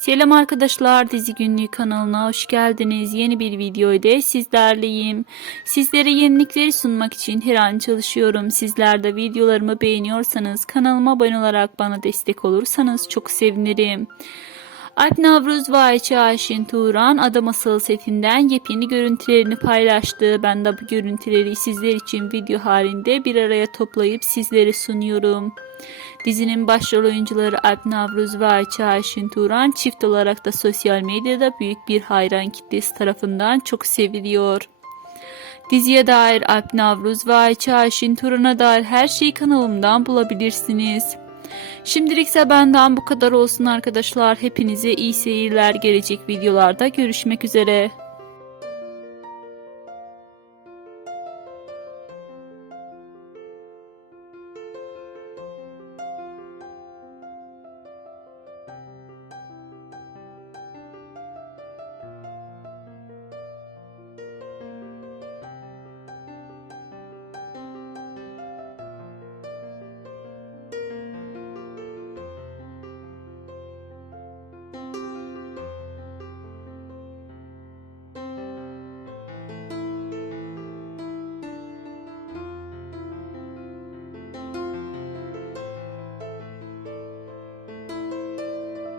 Selam arkadaşlar dizi günlüğü kanalına hoş geldiniz. Yeni bir video ile sizlerleyim. Sizlere yenilikleri sunmak için her an çalışıyorum. Sizler de videolarımı beğeniyorsanız kanalıma abone olarak bana destek olursanız çok sevinirim. Alp Navruz ve Ayşin Turan Ada Masalı setinden yepyeni görüntülerini paylaştı. Ben de bu görüntüleri sizler için video halinde bir araya toplayıp sizlere sunuyorum. Dizinin başrol oyuncuları Alp Navruz ve Ayça Ayşin Turan çift olarak da sosyal medyada büyük bir hayran kitlesi tarafından çok seviliyor. Diziye dair Alp Navruz ve Ayça Ayşin Turan'a dair her şeyi kanalımdan bulabilirsiniz. Şimdilikse benden bu kadar olsun arkadaşlar. Hepinize iyi seyirler. Gelecek videolarda görüşmek üzere.